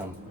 จ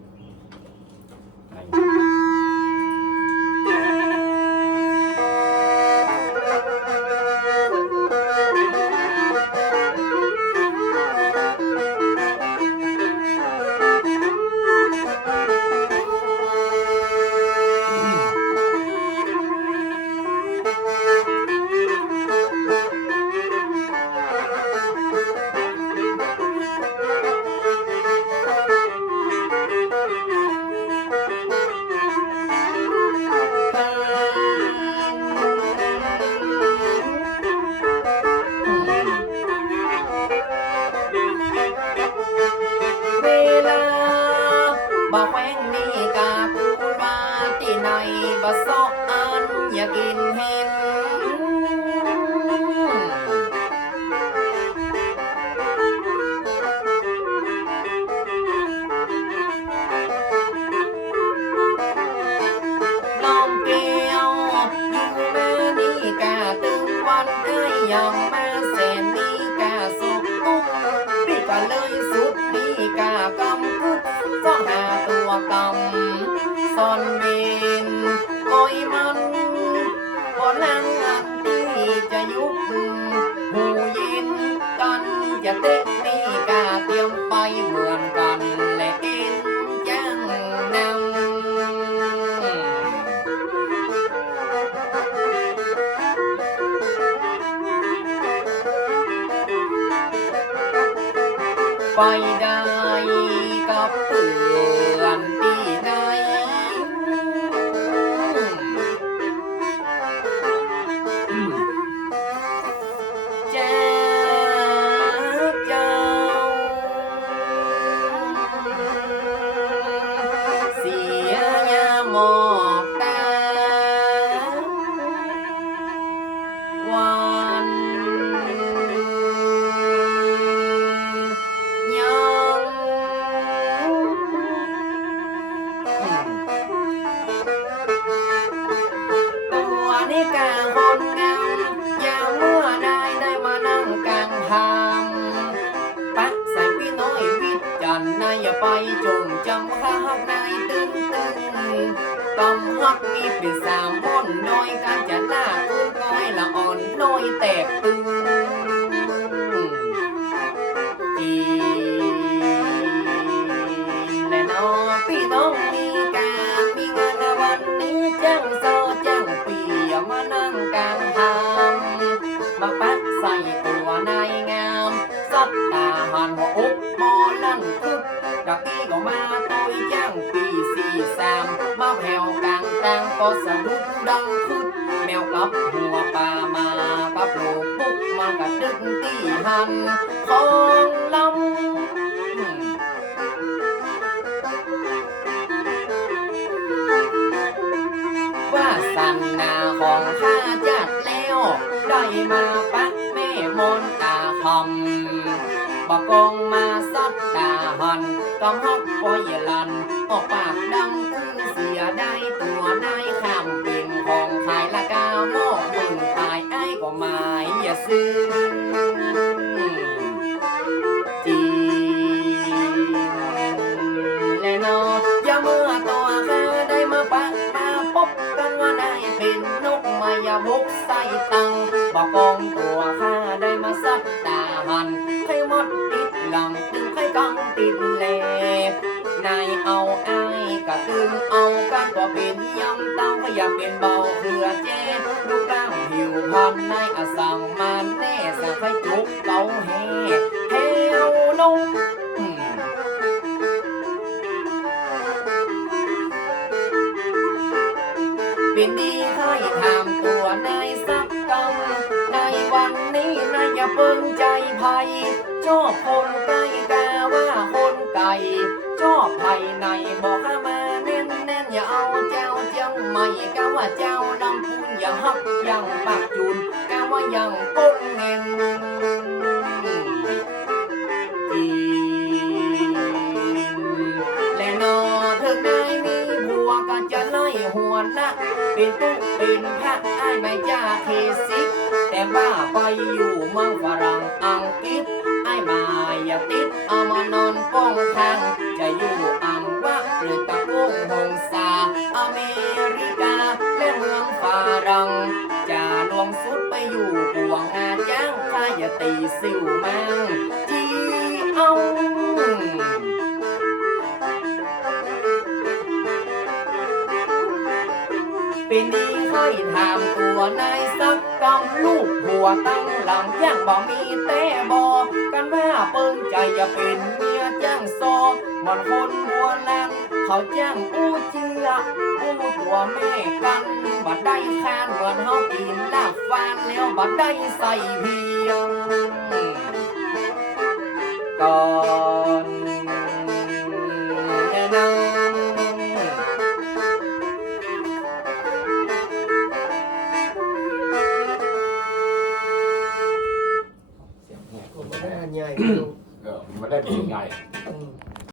บอกแวงนี่กาปูราที่ไหนบ่ซอกอันอยากกินเห็นน้องเกียวอยู่แม่นี่กาตึงวันเอ้ยยัง ไปเหมือนกันและเอ็นจังนังไปได้กับเพื่อนที่ไหน จงจำข้าหักนายตึงตึงกำฮักมีเป็นสามคนน้อยการจะหน้าคืนก้อยละอ่อนน้อยแตกตึง สี่สามมาแผ่วกลางกลางก็สะดุดดังคึดแมวกับหัวปลามากับโลกปุ๊กมากระดึกตีหันของลำว่าสันนาของข้าจัดแล้ว ได้มาปักแม่มนตาคำบอกองมาซัดตาหันกำฮอกปอยลัน ออกปากดังอื้อเสียได้ตัวนายข้ามเป็นของขายละกาวโมกมึงตายไอ้ก็หมายอย่าซื้อจีและนออย่าเมื่อตัวข้าได้มาปะมาพบกันว่าได้เป็นนกมายาบุกใส่ตังบอกกองตัวข้าได้มาสัตตาหันให้หมดติดหลังตึงให้กังติดแล นายเอาไอ้ายกะตึงเอากันก็เป็นยำตั้งพยายามเป็นเบาเพื่อเจ็บรูปร่างผิวพรรณนายอาสังมันแน่สังให้จุกเกาแห่เฮวลงอืมเป็นดีให้ถามตัวนายสักกำในวันนี้นายอย่าเพิ่งใจภัยชอบคนไกลกาว่าคนไก่ ชอบภายในบอกให้มาเน้นแน่นอย่าเอาเจ้าเจียงใหม่กาว่าเจ้าลำพูนอย่าฮักยังปากจูนกาว่ายังก้นเงินและนอเธอนายมีผัวก็จะไล่หัวหน้าเป็นตุ๊กเป็นพระไอ้ายไม่จ้าเคสิแต่ว่าไปอยู่เมืองฝรั่งอังกฤษไอ้ายมาอย่าติดเอามานอนป้องทาง งจะลวงสุดไปอยู่บ่วงอาจ้างข้าอย่าตีสิวมังที่เอาปีนี้ค่อยถามตัวนายสักกำลูกหัวตั้งลำย่างบ่มีแต่บอกัน่าเปิ้งใจจะเป็นเมียจ้างซอหมนคนหัวแล เขาแจ้งอู้เชื่อกู้ตัวแม่กันบัดได้คานเบิดเฮากินลาบฟานแล้วบัดได้ใส่เพียงก่อนนั้นเสียงแหก็นมาได้อันใหญ่ เออมันได้เป็นยังไ